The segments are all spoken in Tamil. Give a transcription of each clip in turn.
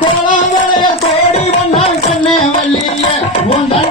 கோலாமலைய கோடி வந்தான் கண்ணே வள்ளிய உங்கள்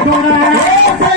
Hey!